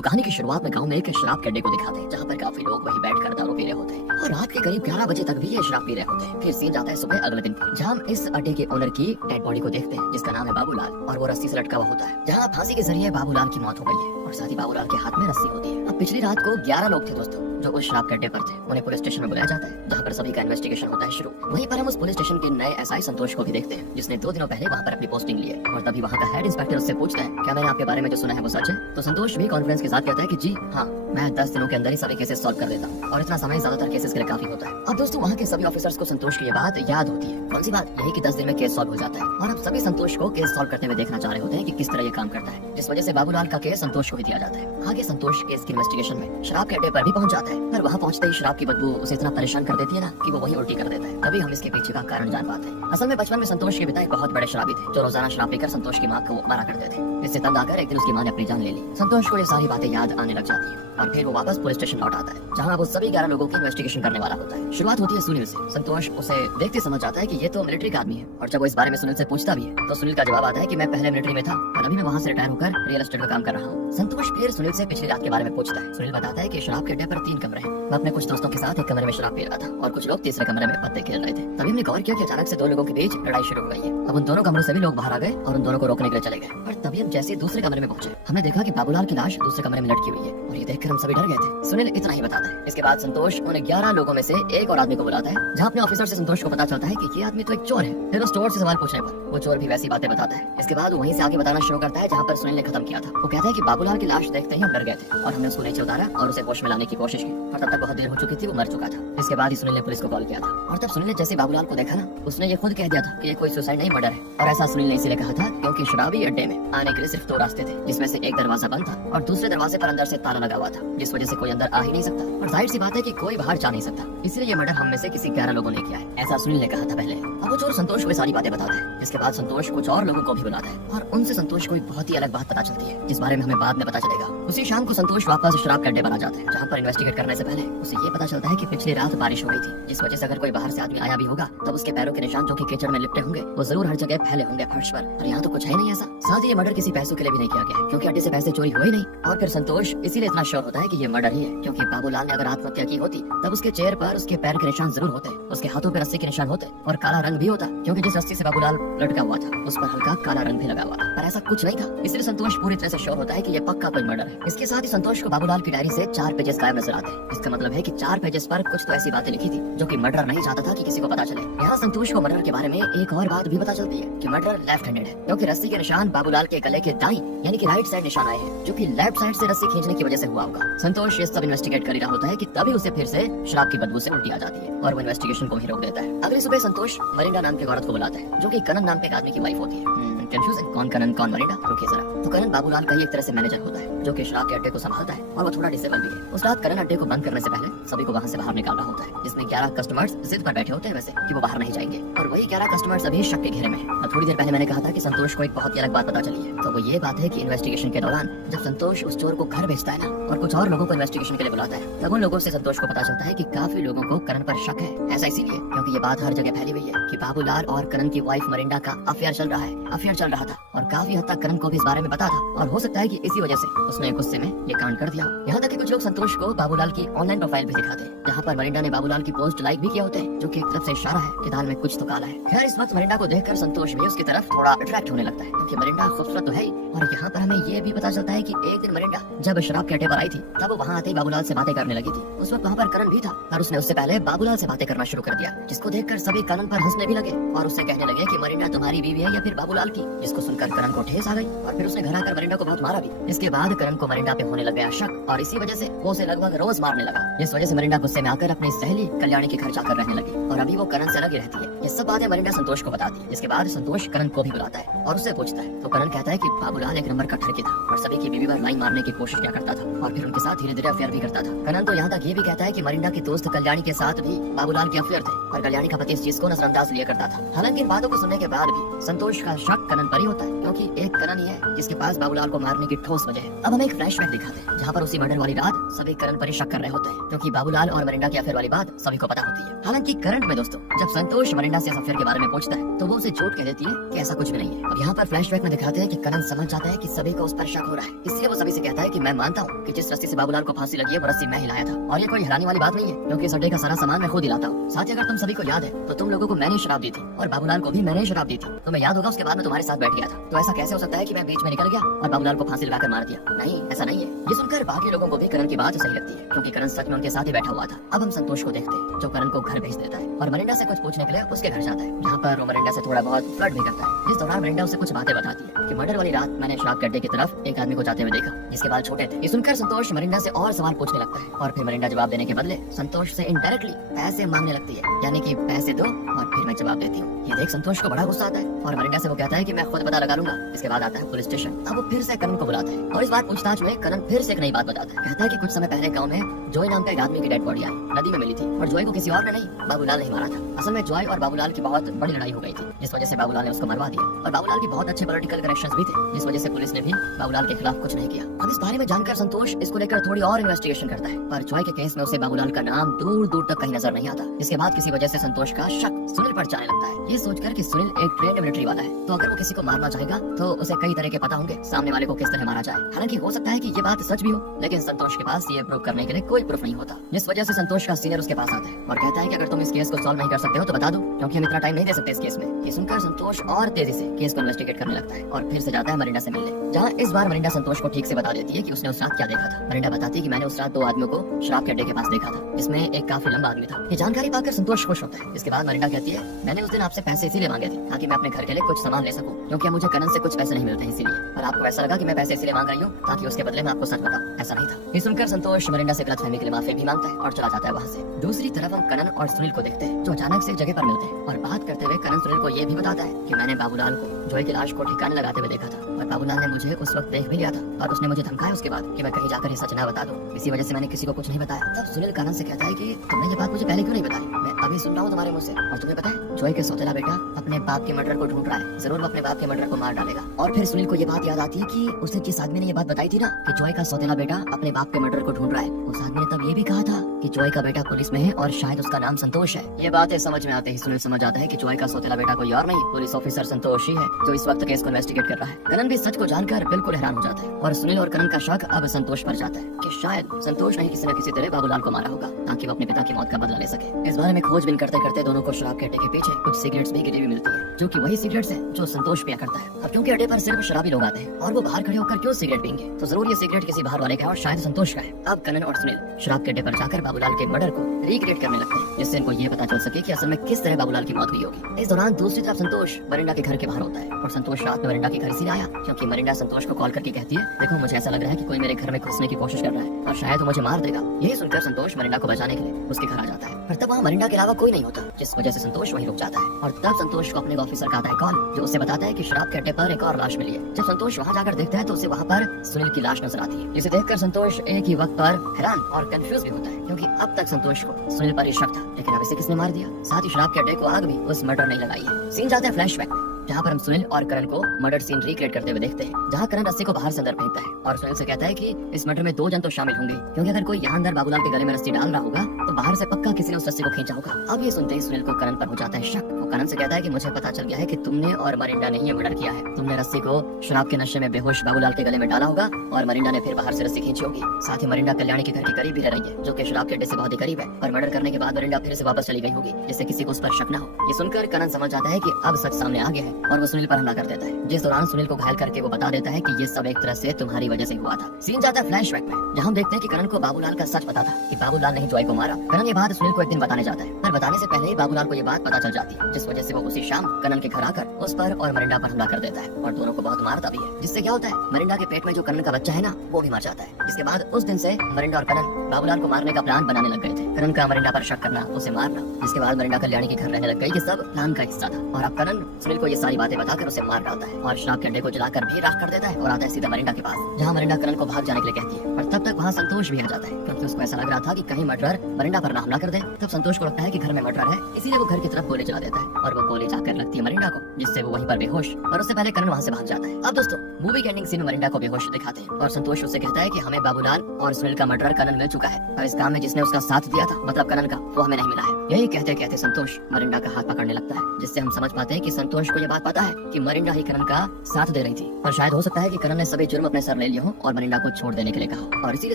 तो कहानी की शुरुआत में गांव में एक शराब के अड्डे को दिखाते हैं, जहाँ पर काफी लोग वहीं बैठकर दारू पी रहे होते हैं और रात के करीब 11 बजे तक भी ये शराब पी रहे होते हैं। फिर सीन जाता है सुबह अगले दिन का, जहाँ हम इस अड्डे के ओनर की डेड बॉडी को देखते हैं, जिसका नाम है बाबूलाल, और वो रस्सी से लटका हुआ होता है, जहाँ फांसी के जरिए बाबूलाल की मौत हो गई है और साथ ही बाबूलाल के हाथ में रस्सी होती है। अब पिछली रात को 11 लोग थे दोस्तों जो उस शराब के अड्डे पर थे। उन्हें पुलिस स्टेशन में बुलाया जाता है, जहाँ पर सभी का इन्वेस्टिगेशन होता है शुरू। वहीं पर हम उस पुलिस स्टेशन के नए एसआई संतोष को भी देखते हैं, जिसने 2 दिनों पहले वहाँ पर अपनी पोस्टिंग ली है। और तभी वहाँ का हेड इंस्पेक्टर उससे पूछता है, क्या मैंने आपके बारे में जो सुना है वो सच है? तो संतोष भी कॉन्फिडेंस के साथ कहता है कि जी हाँ, मैं 10 दिनों के अंदर ही सभी केसेस सॉल्व कर देता हूँ, और इतना समय ज्यादातर केसेस के लिए काफी होता है। अब दोस्तों वहाँ के सभी ऑफिसर्स को संतोष की ये बात याद होती है। कौन सी बात? यही कि 10 दिन में केस सॉल्व हो जाता है, और अब सभी संतोष को केस सॉल्व करते हुए देखना चाह रहे होते हैं कि किस तरह ये काम करता है, जिस वजह से बाबूलाल का केस संतोष को ही दिया जाता है। आगे संतोष केस की इन्वेस्टिगेशन में शराब के अड्डे पर भी पहुंच जाता है, पर वहाँ पहुंचते ही शराब की बदबू उसे इतना परेशान कर देती है ना कि वो वही उल्टी कर देता है। तभी हम इसके पीछे का कारण जान पाते हैं। असल में बचपन में संतोष के पिता एक बहुत बड़े शराबी थे, जो रोजाना शराब पीकर संतोष की मां को मारा करते थे। इससे तंग आकर एक दिन उसकी मां ने अपनी जान ले ली। संतोष को ये सारी बातें याद आने लग जाती है, और फिर वो वापस पुलिस स्टेशन लौट आता है, जहाँ वो सभी 11 लोगों की इन्वेस्टिगेशन करने वाला होता है। शुरुआत होती है सुनील से। संतोष उसे देखते समझ जाता है कि ये तो मिलिट्री का आदमी है, और जब वो इस बारे में सुनील से पूछता भी है तो सुनील का जवाब आता है कि मैं पहले मिलिट्री में था और अभी मैं वहाँ से रिटायर होकर रियल एस्टेट का काम कर रहा हूँ। संतोष फिर सुनील से पिछली रात के बारे में पूछता है। सुनील बताता है कि शराब के अड्डे पर 3 कमरे हैं। मैं अपने कुछ दोस्तों के साथ एक कमरे में शराब पी रहा था और कुछ लोग तीसरे कमरे में पत्ते खेल रहे थे। तभी हमने गौर किया कि अचानक से 2 लोगों के बीच लड़ाई शुरू हो गई है। अब उन दोनों कमरों से भी लोग बाहर आ गए और उन दोनों को रोकने के लिए चले गए। और तभी हम जैसे दूसरे कमरे में पहुंचे, हमने देखा कि बाबूलाल की लाश दूसरे कमरे में लटकी हुई है, और ये देखकर हम सभी डर गए थे। सुनील इतना ही बताता है। इसके बाद संतोष उन 11 लोगों में से एक और आदमी को बुलाता है, जहाँ अपने ऑफिसर से संतोष को पता चलता है कि ये आदमी तो एक चोर है। फिर उस चोर से सवाल पूछने पर वो चोर भी वैसी बातें बताता है। इसके बाद वहीं से आगे बताना शुरू करता है जहाँ पर सुनील ने खत्म किया था। वो कहता है कि बाबूलाल की लाश देखते ही हम डर गए थे और हमने उसको नीचे उतारा और उसे होश में लाने की कोशिश की, और तब तक बहुत देर हो चुकी थी, वो मर चुका था। इसके बाद ही सुनील ने पुलिस को कॉल किया था, और तब सुनील ने जैसे बाबूलाल को देखा ना, उसने ये खुद कह दिया था कि ये कोई सुसाइड नहीं मर्डर है। और ऐसा सुनील ने इसीलिए कहा था क्योंकि शराबी अड्डे में आने के लिए सिर्फ 2 रास्ते थे, जिसमें से एक दरवाजा बंद था और दूसरे दरवाजे पर अंदर से ताला लगा हुआ था, जिस वजह से कोई अंदर आ ही नहीं सकता, और जाहिर सी बात है कि कोई बाहर जा नहीं सकता। इसलिए ये मर्डर हम में से किसी 11 लोगों ने किया है, ऐसा सुनील ने कहा था पहले। अब वो चोर संतोष को सारी बातें बताता है। इसके बाद संतोष कुछ और लोगों को भी बुलाता है, और उनसे संतोष को एक बहुत ही अलग बात पता चलती है, जिस बारे में हमें बाद में पता चलेगा। उसी शाम को संतोष वापस शराब के अड्डे पर आ जाता है, जहाँ पर इन्वेस्टिगेट करने से पहले उसे ये पता चलता है कि पिछली रात बारिश हो गई थी, जिस वजह से अगर कोई बाहर से आदमी आया भी होगा तब उसके पैरों के निशान जो कि कीचड़ में लिपटे होंगे वो जरूर हर जगह फैले होंगे फर्श पर, और यहाँ तो कुछ है नहीं ऐसा। साथ ही ये मर्डर किसी पैसों के लिए भी नहीं किया गया, क्योंकि अड्डे से पैसे चोरी हुए ही नहीं। और फिर संतोष इसीलिए इतना श्योर होता है कि ये मर्डर ही है, क्योंकि बाबूलाल ने अगर आत्महत्या की होती तब उसके चेहरे पर उसके पैर के निशान जरूर होते, उसके हाथों पर रस्सी के निशान होते, और काला रंग भी होता, क्योंकि जिस रस्सी से बाबूलाल लटका हुआ था उस पर हल्का काला रंग भी लगा हुआ था। पर ऐसा कुछ नहीं था, इसलिए संतोष पूरी तरह से श्योर होता है कि ये पक्का कोई मर्डर है। इसके साथ ही संतोष को बाबूलाल की डायरी से 4 पेजेस गायब नजर आते हैं। इसका मतलब है कि 4 पेजेस पर कुछ तो ऐसी बातें लिखी थी जो कि मर्डर नहीं चाहता था कि किसी को पता चले। यहाँ संतोष को मर्डर के बारे में एक और बात भी पता चलती है कि मर्डर लेफ्ट हैंडेड है, क्योंकि रस्सी के निशान बाबूलाल के गले के दाईं यानी कि राइट साइड निशान आए हैं, जो कि लेफ्ट साइड से रस्सी खींचने की वजह से हुआ होगा। संतोष ये सब इन्वेस्टिगेट कर ही रहा होता है कि तभी उसे फिर से शराब की बदबू से उल्टी आ जाती है, और वो इन्वेस्टिगेशन को ही रोक देता है। अगली सुबह संतोष मरिंडा नाम की औरत को बुलाता है, जो कि कनन नाम के एक आदमी की वाइफ होती है। कंफ्यूजन, कौन कनन कौन मरिंडा? रुकिए जरा। तो कनन बाबूलाल का ही एक तरह से मैनेजर होता है, जो कि शराब के अड्डे को संभालता है, और वो थोड़ा डिसेबल भी है। उस रात कनन अड्डे को बंद करने से पहले सभी को वहाँ से बाहर निकालना होता है, जिसमें 11 कस्टमर्स जिद पर बैठे होते हैं वैसे कि वो बाहर नहीं जाएंगे, और वही 11 कस्टमर्स अभी शक के घेरे में है। थोड़ी देर पहले मैंने कहा था कि संतोष को एक बहुत ही अलग बात पता चली है, तो वो ये बात है कि इन्वेस्टिगेशन के दौरान जब संतोष उस चोर को घर भेजता है ना, और कुछ और लोगों को इन्वेस्टिगेशन के लिए बुलाता है, तब उन लोगों से संतोष को पता चलता है कि काफी लोगों को करण पर शक है। ऐसा इसीलिए क्योंकि ये बात हर जगह फैली हुई है कि बाबूलाल और करण की वाइफ मरिंडा का अफेयर चल रहा था, और काफी हद तक करण को भी इस बारे में पता था, और हो सकता है कि इसी वजह से उसने गुस्से में ये कांड कर दिया। यहाँ तक कि कुछ लोग संतोष को बाबूलाल की ऑनलाइन प्रोफाइल भी दिखाते हैं, जहाँ पर मरिंडा ने बाबूलाल की पोस्ट लाइक भी किया होते हैं, जो कि एक तरफ से इशारा है कि दाल में कुछ तो काला है। खैर इस वक्त मरिंडा को देखकर संतोष भी उसकी तरफ थोड़ा अट्रैक्ट होने लगता है, क्योंकि मरिंडा खूबसूरत तो है ही, और यहाँ पर हमें ये भी पता चलता है कि एक दिन मरिंडा जब शराब के अड्डे पर आई थी तब वो वहाँ आते ही बाबूलाल से बातें करने लगी थी। उस वक्त वहाँ पर करण भी था, और उसने उससे पहले बाबूलाल से बातें करना शुरू कर दिया, जिसको देखकर सभी करण पर हंसने भी लगे और उससे कहने लगे कि मरिंडा तुम्हारी बीवी है या फिर बाबूलाल की, जिसको सुनकर करण को ठेस आ गई, और फिर उसने घर आकर मरिंडा को बहुत मारा भी। इसके बाद करण को मरिंडा पे होने लग गया शक, और इसी वजह से वो उसे लगभग रोज मारने लगा, जिस वजह से मरिंडा गुस्से में आकर अपनी सहेली कल्याणी के घर जाकर रहने लगी, और अभी वो करण से लगी रहती है। ये सब बातें मरिंडा संतोष को बताती है। इसके बाद संतोष करण को भी बुलाता है और उससे पूछता है, तो करण कहता है कि बाबूलाल एक नंबर का ठरकी था, और सभी की बीवी पर लाइन मारने की कोशिश किया करता था, और फिर उनके साथ धीरे धीरे अफेयर भी करता था। करण तो यहाँ तक ये भी कहता है कि मरिंडा की दोस्त कल्याणी के साथ भी बाबूलाल के अफेयर थे, और कल्याणी का पति इस चीज को नजरअंदाज लिया करता था। हालांकि इन बातों को सुनने के बाद भी संतोष का शक करण पर ही होता है, क्योंकि एक करण ही है जिसके पास बाबूलाल को मारने की ठोस वजह है। अब हमें एक फ्लैशबैक दिखाते हैं जहाँ पर उसी मर्डर वाली रात सभी करण पर ही शक कर रहे होते हैं, क्योंकि बाबूलाल और मरिंडा के अफेयर वाली बात सभी को पता होती है। हालांकि करंट में दोस्तों जब संतोष मरिंडा से इस अफेयर के बारे में पूछता है तो वो उसे झूठ कह देती है कि ऐसा कुछ भी नहीं है। अब यहाँ पर फ्लैशबैक में दिखाते हैं कि करण समझ जाता है कि सभी को उस पर शक हो रहा है, इसलिए वो सभी से कहता है कि मैं मानता हूँ कि जिस रस्सी से बाबूलाल को फांसी लगी है वो रस्सी मैं हिलाया था, और ये कोई हैरानी वाली बात नहीं है क्योंकि इस अड्डे का सारा सामान मैं खुद हिलाता हूँ। साथ ही अगर तुम सभी को याद है तो तुम लोगों को मैंने शराब दी थी और बाबूलाल को भी मैंने शराब दी थी, तुम्हें याद होगा उसके बाद में तुम्हारे साथ बैठ गया था। तो ऐसा कैसे हो सकता है कि मैं बीच में निकल गया और बाबूलाल को फांसी लगाकर मार दिया? नहीं, ऐसा नहीं है। ये सुनकर बाकी लोगों को भी करण की बात सही लगती है, क्योंकि करण सच में उनके साथ ही बैठा हुआ था। अब हम संतोष को देखते हैं जो करण को घर भेज देता है और मरिंडा से कुछ पूछने के लिए उसके घर जाता है, जहाँ पर वो मरिंडा से थोड़ा बहुत फ्लर्ट भी करता है। इस दौरान मरिंडा उसे कुछ बातें बताती है कि मर्डर वाली रात मैंने शराब के अड्डे की तरफ एक आदमी को जाते हुए देखा जिसके बाल छोटे थे। ये सुनकर संतोष मरिंडा से और सवाल पूछने लगता है और फिर मरिंडा जवाब देने के बदले संतोष से इनडायरेक्टली पैसे मांगने लगती है, यानी कि पैसे दो और फिर मैं जवाब देती हूँ। ये देख संतोष को बड़ा गुस्सा आता है और मरिंडा से वो कहता है कि मैं खुद पता लगा लूंगा। इसके बाद आता है पुलिस स्टेशन। अब वो फिर से करण को बुलाता है और इस बार पूछताछ में करण फिर से एक नई बात बताता है। कहता है कि कुछ समय पहले गांव में जॉय नाम का एक आदमी की डेड बॉडी आई, नदी में मिली थी और जॉय को किसी और ने नहीं बाबूलाल ने मारा था। असल में जॉय और बाबूलाल की बहुत बड़ी लड़ाई हो गई थी, जिस वजह से बाबूलाल ने उसको मरवा दिया और बाबूलाल की बहुत अच्छे पॉलिटिकल कनेक्शंस भी थे, जिस वजह से पुलिस ने भी बाबूलाल के खिलाफ कुछ नहीं किया। अब इस बारे में जानकर संतोष इसको लेकर थोड़ी और इन्वेस्टिगेशन करता है, पर जॉय के केस में उसे बाबूलाल का नाम दूर दूर तक कहीं नजर नहीं आता। इसके बाद किसी वजह से संतोष का शक सुनील पर जाने लगता है, ये सोचकर कि सुनील एक ट्रेंड मिलिट्री वाला है, तो अगर वो किसी को मारना चाहेगा तो उसे कई तरह के पता होंगे सामने वाले को किस तरह मारा जाए। हालांकि हो सकता है कि ये बात सच भी हो, लेकिन संतोष के पास ये प्रूव करने के लिए कोई प्रूफ नहीं होता, जिस वजह से संतोष का सीनियर उसके पास आता है और कहता है कि अगर तुम इस केस को सॉल्व नहीं कर सकते हो तो बता दो, क्योंकि हम इतना टाइम नहीं दे सकते इस केस में। ये सुनकर संतोष और तेजी से केस को इन्वेस्टिगेट करने लगता है और फिर से जाता है मरिंडा से मिलने, जहाँ इस बार मरिंडा संतोष को ठीक से बता देती है कि उसने उस रात क्या देखा था। मरिंडा बताती है कि मैंने उस रात दो आदमियों को शराब के अड्डे के पास देखा था, जिसमें एक काफी लंबा आदमी था। ये जानकारी पाकर संतोष खुश होता है। इसके बाद मरिंडा कहती है मैंने उस दिन आपसे पैसे इसीलिए मांगे थे ताकि मैं अपने घर के लिए कुछ सामान ले सकूं, क्योंकि मुझे करण से कुछ पैसे नहीं मिलते इसीलिए, और आपको ऐसा लगा कि मैं पैसे इसलिए मांग रही हूँ ताकि उसके बदले में आपको सच बताऊं। ऐसा नहीं था। ये सुनकर संतोष मरिंडा से गलतफहमी के लिए माफी भी मांगता है और चला जाता है वहाँ से। दूसरी तरफ हम करण और सुनील को देखते हैं जो अचानक से एक जगह पर मिलते हैं और बात करते हुए करण सुनील को ये भी बताता है कि मैंने बाबूलाल को जॉय की लाश को ठिकाने लगाते हुए देखा था और बाबूलाल ने मुझे उस वक्त देख भी लिया था और उसने मुझे धमकाया उसके बाद कि मैं कहीं जाकर ये सच ना बता दूं, इसी वजह से मैंने किसी को कुछ नहीं बताया। तब सुनील करण से कहता है कि तुमने ये बात मुझे पहले क्यों नहीं बताई? मैं अभी सुन रहा हूँ तुम्हारे मुंह से। और तुम्हें पता है जॉय के सौतेला बेटा अपने बाप के मर्डर को ढूंढ रहा है, जरूर वो अपने बाप के मर्डर को मार डालेगा। और फिर सुनील को ये बात याद आती है कि उसे जिस आदमी ने ये बात बताई थी ना कि जॉय का सौतेला बेटा अपने बाप के मर्डर को ढूंढ रहा है, उस आदमी ने तब ये भी कहा था कि जॉय का बेटा पुलिस में है और शायद उसका नाम संतोष है। ये बातें समझ में आते ही सुनील समझ आता है कि जॉय का सौतेला बेटा कोई और नहीं पुलिस ऑफिसर संतोष ही है जो इस वक्त केस को इन्वेस्टिगेट कर रहा है। करण भी सच को जानकर बिल्कुल हैरान हो जाता है और सुनील और करण का शक अब संतोष पर जाता है कि शायद संतोष ने किसी न किसी तरह बाबूलाल को मारा होगा ताकि वो अपने पिता की मौत का बदला ले सके। इस बारे में खोजबीन करते करते दोनों को शराब के अड्डे के पीछे कुछ सिगरेट्स भी गिरी हुई मिलती है, जो कि वही सिगरेट्स हैं जो संतोष पिया करता है। अब क्योंकि अड्डे पर सिर्फ शराबी लोग आते हैं और वो बाहर खड़े होकर क्यों सिगरेट पीएंगे, तो जरूर ये सिगरेट किसी बाहर वाले का और शायद संतोष का है। अब करण और सुनील शराब के अड्डे पर जाकर बाबूलाल के मर्डर को रिक्रिएट करने लगते हैं, जिससे इनको ये पता चल सके कि असल में किस तरह बाबूलाल की मौत हुई होगी। इस दौरान दूसरी तरफ संतोष मरिंडा के घर के बाहर होता है और संतोष रात में मरिंडा के घर इसीलिए आया क्योंकि मरिंडा संतोष को कॉल करके कहती है देखो मुझे ऐसा लग रहा है कि कोई मेरे घर में घुसने की कोशिश कर रहा है और शायद वो मुझे मार देगा। यही सुनकर संतोष मरिंडा को बचाने के लिए उसके घर आ जाता है, पर तब वहाँ मरिंडा के अलावा कोई नहीं होता, जिस वजह से संतोष वहीं रुक जाता है। और तब संतोष को अपने ऑफिसर का आता है कॉल, जो उसे बताता है कि शराब के अड्डे पर एक और लाश मिली है। जब संतोष वहाँ जाकर देखता है तो उसे वहाँ पर सुनील की लाश नजर आती है, जिसे देखकर संतोष एक ही वक्त पर हैरान और कंफ्यूज भी होता है, क्योंकि अब तक संतोष को सुनील पर ही शक था, लेकिन अब इसे किसने मार दिया? साथ ही शराब के अड्डे को आग भी उस मर्डर ने लगाई है। सीन जाता है फ्लैशबैक में, जहाँ पर हम सुनील और करण को मर्डर सीन रिक्रिएट करते हुए देखते हैं, जहाँ करण रस्सी को बाहर से अंदर फेंकता है और सुनील से कहता है कि इस मर्डर में 2 जन तो शामिल होंगे, क्योंकि अगर कोई यहाँ अंदर बाबूलाल के गले में रस्सी डाल रहा होगा तो बाहर से पक्का किसी ने उस रस्सी को खींचा होगा। अब ये सुनते ही सुनील को करण पर हो जाता है शक। वो करण से कहता है कि मुझे पता चल गया है कि तुमने और मरिंडा ने ये मर्डर किया है। तुमने रस्सी को शराब के नशे में बेहोश बाबूलाल के गले में डाला होगा और मरिंडा ने फिर बाहर से रस्सी खींची होगी। साथ ही मरिंडा कल्याणी के घर के करीब भी रह रही है, जो कि शराब के अड्डे से बहुत ही करीब है, और मर्डर करने के बाद मरिंडा फिर से वापस चली गई होगी, जिससे किसी को उस पर शक न हो। ये सुनकर करण समझ जाता है कि अब सच सामने आ गया है और वो सुनील पर हमला कर देता है, जिस दौरान सुनील को घायल करके वो बता देता है कि ये सब एक तरह से तुम्हारी वजह से हुआ था। सीन जाता है फ्लैशबैक में, जहाँ हम देखते हैं कि करण को बाबूलाल का सच पता था कि बाबूलाल ने ही जॉय को मारा। करण ये बात सुनील को एक दिन बताने जाता है, पर बताने से पहले ही बाबूलाल को ये बात पता चल जाती है, जिस वजह से वो उसी शाम करण के घर आकर उस पर और मरिंडा पर हमला कर देता है और दोनों को बहुत मारता भी है, जिससे क्या होता है मरिंडा के पेट में जो करण का बच्चा है ना वो भी मर जाता है। जिसके बाद उस दिन से मरिंडा और करण बाबूलाल को मारने का प्लान बनाने लग गए थे। करण का मरिंडा पर शक करना, उसे मारना, जिसके बाद मरिंडा कल्याणी के घर रहने लग गई, ये सब प्लान का हिस्सा था। और अब करण सुनील को ये सारी बातें बताकर उसे मार डालता है और शराब के अड्डे को जलाकर भी राख कर देता है और आता है सीधा मरिंडा के पास, जहाँ मरिंडा करण को भाग जाने के लिए कहती है, पर तब तक वहाँ संतोष भी आ जाता है, क्योंकि उसको ऐसा लग रहा था कि कहीं मर्डरर मरिंडा पर ना हमला कर दे। तब संतोष को लगता है कि घर में मर्डरर है, इसीलिए वो घर की तरफ गोली चला देता है और वो गोली जाकर लगती है मरिंडा को, जिससे वो वहीं पर बेहोश, और उससे पहले करण वहाँ से भाग जाता है। अब दोस्तों मूवी के एंडिंग सीन में मरिंडा को बेहोश दिखाते हैं और संतोष उससे कहता है कि हमें बाबूलाल और सुनील का मर्डरर करण मिल चुका है और इस काम में जिसने उसका साथ दिया था, मतलब करण का, वो हमें नहीं मिला है। यही कहते कहते संतोष मरिंडा का हाथ पकड़ने लगता है, जिससे हम समझ पाते हैं कि संतोष को ये बात पता है कि मरिंडा ही करण का साथ दे रही थी, और शायद हो सकता है कि करण ने सभी जुर्म अपने सर ले लिए हो और मरिंडा को छोड़ देने के लिए कहा, और इसीलिए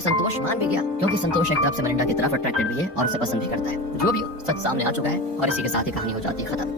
संतोष मान भी गया, क्योंकि संतोष एक तरफ से मरिंडा की तरफ अट्रैक्टेड भी है और उसे पसंद भी करता है। जो भी हो, सच सामने आ चुका है और इसी के साथ ही कहानी हो जाती है खत्म।